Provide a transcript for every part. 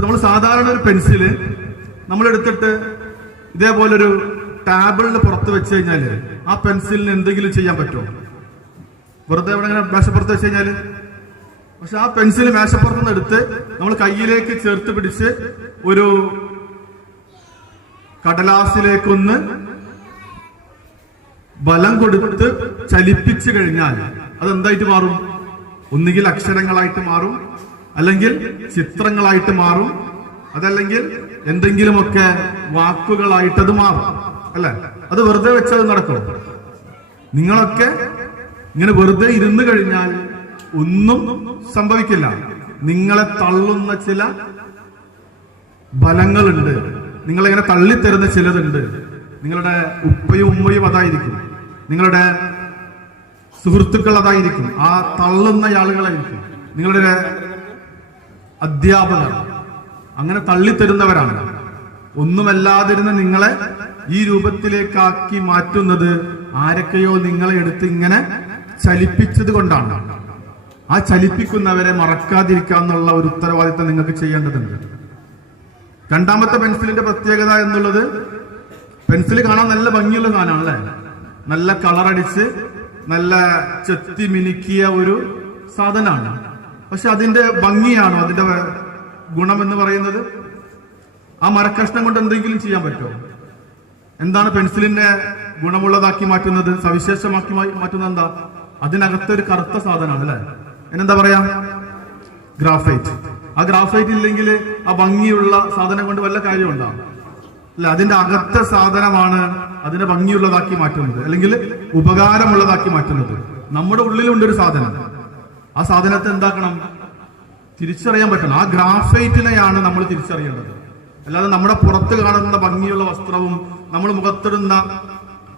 ഇപ്പൊ നമ്മൾ സാധാരണ ഒരു പെൻസിൽ നമ്മൾ എടുത്തിട്ട് ഇതേപോലൊരു ടാബിളിന് പുറത്ത് വെച്ച് കഴിഞ്ഞാൽ ആ പെൻസിലിന് എന്തെങ്കിലും ചെയ്യാൻ പറ്റുമോ? വെറുതെ ഇവിടെ ഇങ്ങനെ മേശപ്പുറത്ത് വെച്ച് കഴിഞ്ഞാൽ? പക്ഷെ ആ പെൻസിൽ മേശപ്പുറത്ത് നിന്ന് എടുത്ത് നമ്മൾ കയ്യിലേക്ക് ചേർത്ത് പിടിച്ച് ഒരു കടലാസിലേക്കൊന്ന് ബലം കൊടുത്ത് ചലിപ്പിച്ചു കഴിഞ്ഞാൽ അത് എന്തായിട്ട് മാറും? ഒന്നുകിൽ അക്ഷരങ്ങളായിട്ട് മാറും അല്ലെങ്കിൽ ചിത്രങ്ങളായിട്ട് മാറും. അതല്ലെങ്കിൽ എന്തെങ്കിലുമൊക്കെ വാക്കുകളായിട്ട് അത് മാറും. അല്ലെ? അത് വെറുതെ വെച്ചത് നടക്കും. നിങ്ങളൊക്കെ ഇങ്ങനെ വെറുതെ ഇരുന്ന് കഴിഞ്ഞാൽ ഒന്നും സംഭവിക്കില്ല. നിങ്ങളെ തള്ളുന്ന ചില ബലങ്ങളുണ്ട് നിങ്ങളിങ്ങനെ തള്ളിത്തരുന്ന ചിലതുണ്ട്. നിങ്ങളുടെ ഉപ്പയും ഉമ്മയും അതായിരിക്കും. നിങ്ങളുടെ സുഹൃത്തുക്കൾ അതായിരിക്കും. ആ തള്ളുന്ന ആളുകളായിരിക്കും. നിങ്ങളുടെ അധ്യാപകർ. അങ്ങനെ തള്ളിത്തരുന്നവരാണ്. ഒന്നുമല്ലാതിരുന്ന നിങ്ങളെ ഈ രൂപത്തിലേക്കാക്കി മാറ്റുന്നത് ആരൊക്കെയോ നിങ്ങളെ എടുത്ത് ഇങ്ങനെ ചലിപ്പിച്ചത് കൊണ്ടാണ്. ആ ചലിപ്പിക്കുന്നവരെ മറക്കാതിരിക്കാന്നുള്ള ഒരു ഉത്തരവാദിത്തം നിങ്ങൾക്ക് ചെയ്യേണ്ടതുണ്ട്. രണ്ടാമത്തെ പെൻസിലിന്റെ പ്രത്യേകത എന്നുള്ളത് പെൻസിൽ കാണാൻ നല്ല ഭംഗിയുള്ള സാധനമാണ് അല്ലേ നല്ല കളറടിച്ച് നല്ല ചെത്തി മിനുക്കിയ ഒരു സാധനമാണ്. പക്ഷെ അതിന്റെ ഭംഗിയാണോ? അതിന്റെ ഗുണം എന്ന് പറയുന്നത് ആ മരക്കഷ്ണം കൊണ്ട് എന്തെങ്കിലും ചെയ്യാൻ പറ്റുമോ? എന്താണ് പെൻസിലിന്റെ ഗുണമുള്ളതാക്കി മാറ്റുന്നത്? സവിശേഷമാക്കി മാറ്റുന്നത് എന്താ? അതിനകത്തൊരു കറുത്ത സാധനമാണ് അല്ലെ? എന്നെന്താ പറയാ? ഗ്രാഫൈറ്റ്. ആ ഗ്രാഫൈറ്റ് ഇല്ലെങ്കിൽ ആ ഭംഗിയുള്ള സാധനം കൊണ്ട് വല്ല കാര്യമുണ്ടോ? അല്ല അതിന്റെ അകത്ത സാധനമാണ് അതിനെ ഭംഗിയുള്ളതാക്കി മാറ്റുന്നത് അല്ലെങ്കിൽ ഉപകാരമുള്ളതാക്കി മാറ്റുന്നത്. നമ്മുടെ ഉള്ളിലുണ്ടൊരു സാധനം. ആ സാധനത്തെ എന്താക്കണം? തിരിച്ചറിയാൻ പറ്റണം. ആ ഗ്രാഫൈറ്റിനെയാണ് നമ്മൾ തിരിച്ചറിയേണ്ടത്. അല്ലാതെ നമ്മുടെ പുറത്ത് കാണുന്ന ഭംഗിയുള്ള വസ്ത്രവും നമ്മൾ മുഖത്തിടുന്ന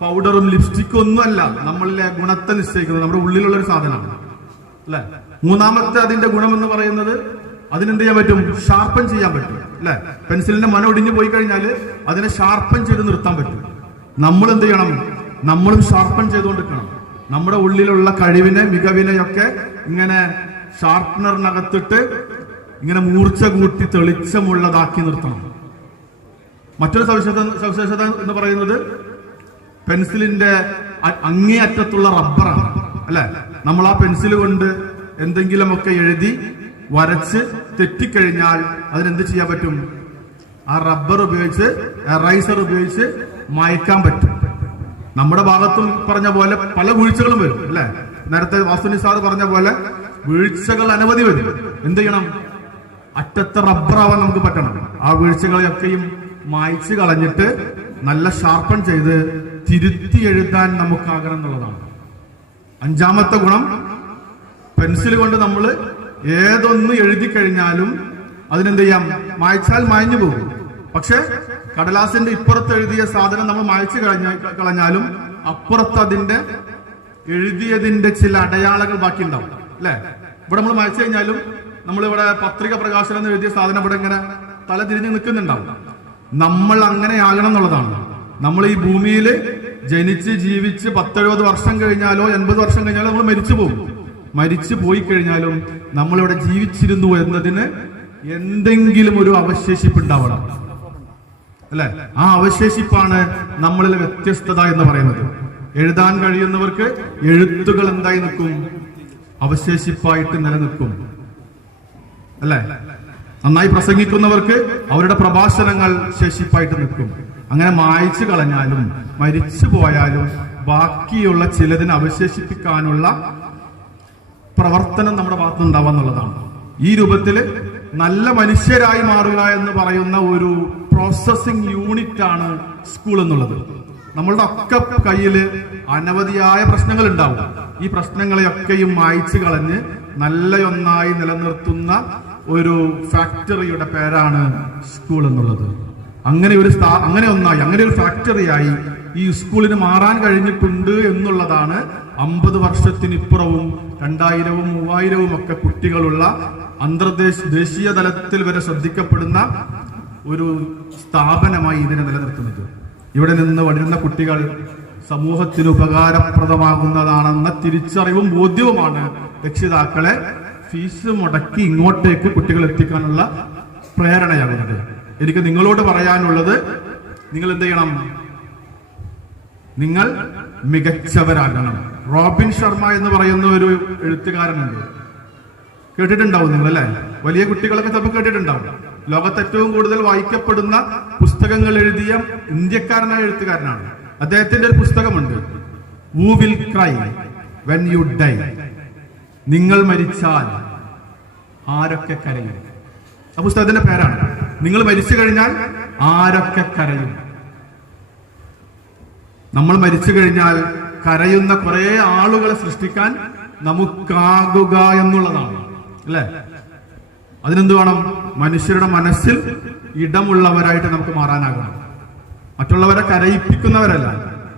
പൗഡറും ലിപ്സ്റ്റിക്കും ഒന്നുമല്ല നമ്മളിലെ ഗുണത്തെ നിശ്ചയിക്കുന്നത്. നമ്മുടെ ഉള്ളിലുള്ള ഒരു സാധനമാണ്. അല്ലെ? മൂന്നാമത്തെ അതിന്റെ ഗുണം എന്ന് പറയുന്നത് അതിനെന്ത് ചെയ്യാൻ പറ്റും? ഷാർപ്പൻ ചെയ്യാൻ പറ്റും. അല്ലെ? പെൻസിലിന്റെ മന ഒടിഞ്ഞു പോയി കഴിഞ്ഞാൽ അതിനെ ഷാർപ്പൻ ചെയ്ത് നിർത്താൻ പറ്റും. നമ്മൾ എന്ത് ചെയ്യണം? നമ്മളും ഷാർപ്പൻ ചെയ്തുകൊണ്ടിരിക്കണം. നമ്മുടെ ഉള്ളിലുള്ള കഴിവിനെ മികവിനെയൊക്കെ ഇങ്ങനെ ഷാർപ്പനറിനകത്തിട്ട് ഇങ്ങനെ മൂർച്ച കൂട്ടി തെളിച്ചമുള്ളതാക്കി നിർത്തണം. മറ്റൊരു സവിശേഷത സവിശേഷത എന്ന് പറയുന്നത് പെൻസിലിന്റെ അങ്ങേയറ്റത്തുള്ള റബ്ബറാണ്. അല്ലെ? നമ്മൾ ആ പെൻസിൽ കൊണ്ട് എന്തെങ്കിലുമൊക്കെ എഴുതി വരച്ച് തെറ്റിക്കഴിഞ്ഞാൽ അതിനെന്ത് ചെയ്യാൻ പറ്റും? ആ റബ്ബർ ഉപയോഗിച്ച് എറൈസർ ഉപയോഗിച്ച് മയക്കാൻ പറ്റും. നമ്മുടെ ഭാഗത്തും പറഞ്ഞ പോലെ പല വീഴ്ചകളും വരും അല്ലെ? നേരത്തെ വാസുനി സാർ പറഞ്ഞ പോലെ വീഴ്ചകൾ അനവധി വരും. എന്ത് ചെയ്യണം? അറ്റത്തെ റബ്ബറാവാൻ നമുക്ക് പറ്റണം. ആ വീഴ്ചകളെയൊക്കെയും മായ്ച്ചു കളഞ്ഞിട്ട് നല്ല ഷാർപ്പൺ ചെയ്ത് തിരുത്തി എഴുതാൻ നമുക്കാകണം എന്നുള്ളതാണ്. അഞ്ചാമത്തെ ഗുണം പെൻസിൽ കൊണ്ട് നമ്മൾ ഏതൊന്ന് എഴുതി കഴിഞ്ഞാലും അതിനെന്ത് ചെയ്യാം? മായ്ച്ചാൽ മായഞ്ഞു പോകും. പക്ഷെ കടലാസിന്റെ ഇപ്പുറത്ത് എഴുതിയ സാധനം നമ്മൾ മായച്ചു കഴിഞ്ഞ കളഞ്ഞാലും അപ്പുറത്ത് അതിന്റെ എഴുതിയതിന്റെ ചില അടയാളങ്ങൾ ബാക്കി ഉണ്ടാവും അല്ലെ? ഇവിടെ നമ്മൾ മായച്ചു കഴിഞ്ഞാലും നമ്മളിവിടെ പത്രിക പ്രകാശനം എന്ന് എഴുതിയ സാധനം ഇവിടെ ഇങ്ങനെ തല തിരിഞ്ഞ് നിൽക്കുന്നുണ്ടാവും. നമ്മൾ അങ്ങനെ ആകണം എന്നുള്ളതാണ്. നമ്മൾ ഈ ഭൂമിയിൽ ജനിച്ച് ജീവിച്ച് പത്തെഴുപത് വർഷം കഴിഞ്ഞാലോ എൺപത് വർഷം കഴിഞ്ഞാലോ നമ്മൾ മരിച്ചു പോകും. മരിച്ചു പോയി കഴിഞ്ഞാലും നമ്മളിവിടെ ജീവിച്ചിരുന്നു എന്നതിന് എന്തെങ്കിലും ഒരു അവശേഷിപ്പ് ഉണ്ടാവണം. അല്ലെ? ആ അവശേഷിപ്പാണ് നമ്മളിൽ വ്യത്യസ്തത എന്ന് പറയുന്നത്. എഴുതാൻ കഴിയുന്നവർക്ക് എഴുത്തുകൾ എന്തായി നിൽക്കും? അവശേഷിപ്പായിട്ട് നിലനിൽക്കും. അല്ലെ? നന്നായി പ്രസംഗിക്കുന്നവർക്ക് അവരുടെ പ്രഭാഷണങ്ങൾ ശേഷിപ്പായിട്ട് നിൽക്കും. അങ്ങനെ മായച്ചു കളഞ്ഞാലും മരിച്ചു പോയാലും ബാക്കിയുള്ള ചിലതിനെ അവശേഷിപ്പിക്കാനുള്ള പ്രവർത്തനം നമ്മുടെ ഭാഗത്ത് ഉണ്ടാവാന്നുള്ളതാണ് ഈ രൂപത്തിൽ നല്ല മനുഷ്യരായി മാറുക എന്ന് പറയുന്ന ഒരു പ്രോസസ്സിംഗ് യൂണിറ്റ് ആണ് സ്കൂൾ എന്നുള്ളത്. നമ്മളുടെ ഒക്കെ കയ്യിൽ അനവധിയായ പ്രശ്നങ്ങൾ ഉണ്ടാവും ഈ പ്രശ്നങ്ങളെയൊക്കെയും മായ്ച്ചു കളഞ്ഞ് നല്ലയൊന്നായി നിലനിർത്തുന്ന ഒരു ഫാക്ടറിയുടെ പേരാണ് സ്കൂൾ എന്നുള്ളത്. അങ്ങനെ ഒരു സ്ഥാ അങ്ങനെ ഒന്നായി അങ്ങനെ ഒരു ഫാക്ടറിയായി ഈ സ്കൂളിന് മാറാൻ കഴിഞ്ഞിട്ടുണ്ട് എന്നുള്ളതാണ് അമ്പത് വർഷത്തിനിപ്പുറവും രണ്ടായിരവും മൂവായിരവും ഒക്കെ കുട്ടികളുള്ള അന്തർദേശ ദേശീയ തലത്തിൽ വരെ ശ്രദ്ധിക്കപ്പെടുന്ന ഒരു സ്ഥാപനമായി ഇതിനെ നിലനിർത്തുന്നത്. ഇവിടെ നിന്ന് വളരുന്ന കുട്ടികൾ സമൂഹത്തിന് ഉപകാരപ്രദമാകുന്നതാണെന്ന തിരിച്ചറിവും ബോധ്യവുമാണ് രക്ഷിതാക്കളെ ഫീസ് മുടക്കി ഇങ്ങോട്ടേക്ക് കുട്ടികൾ എത്തിക്കാനുള്ള പ്രേരണയാകുന്നത്. എനിക്ക് നിങ്ങളോട് പറയാനുള്ളത് നിങ്ങൾ എന്ത് ചെയ്യണം? നിങ്ങൾ മികച്ചവരാകണം. റോബിൻ ശർമ്മ എന്ന് പറയുന്ന ഒരു എഴുത്തുകാരനുണ്ട്. കേട്ടിട്ടുണ്ടാവും നിങ്ങൾ അല്ലെ വലിയ കുട്ടികളൊക്കെ തപ്പ് കേട്ടിട്ടുണ്ടാവും. ലോകത്ത് ഏറ്റവും കൂടുതൽ വായിക്കപ്പെടുന്ന പുസ്തകങ്ങൾ എഴുതിയ ഇന്ത്യക്കാരനായ എഴുത്തുകാരനാണ്. അദ്ദേഹത്തിന്റെ ഒരു പുസ്തകമുണ്ട്. Who will cry when you die നിങ്ങൾ മരിച്ചാൽ ആരൊക്കെ കരയും? ആ പുസ്തകത്തിന്റെ പേരാണ്. നിങ്ങൾ മരിച്ചു കഴിഞ്ഞാൽ ആരൊക്കെ കരയും? നമ്മൾ മരിച്ചു കഴിഞ്ഞാൽ കരയുന്ന കുറെ ആളുകളെ സൃഷ്ടിക്കാൻ നമുക്കാകുക എന്നുള്ളതാണ്. അല്ലെ? അതിനെന്ത് വേണം? മനുഷ്യരുടെ മനസ്സിൽ ഇടമുള്ളവരായിട്ട് നമുക്ക് മാറാനാകണം. മറ്റുള്ളവരെ കരയിപ്പിക്കുന്നവരല്ല.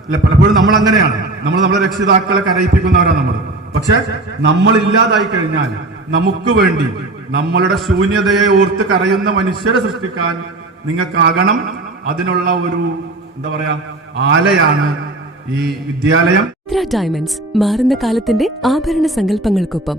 അല്ലെ പലപ്പോഴും നമ്മൾ അങ്ങനെയാണ് നമ്മൾ നമ്മുടെ രക്ഷിതാക്കളെ കരയിപ്പിക്കുന്നവരാണ് നമ്മൾ. പക്ഷെ നമ്മൾ ഇല്ലാതായി കഴിഞ്ഞാൽ നമുക്ക് വേണ്ടി നമ്മളുടെ ശൂന്യതയെ ഓർത്ത് കരയുന്ന മനുഷ്യരെ സൃഷ്ടിക്കാൻ നിങ്ങൾക്കാകണം. അതിനുള്ള ഒരു എന്താ പറയാ ആലയാണ് ഈ വിദ്യാലയം. ഡയമണ്ട്സ് മാറുന്ന കാലത്തിന്റെ ആഭരണ സങ്കല്പങ്ങൾക്കൊപ്പം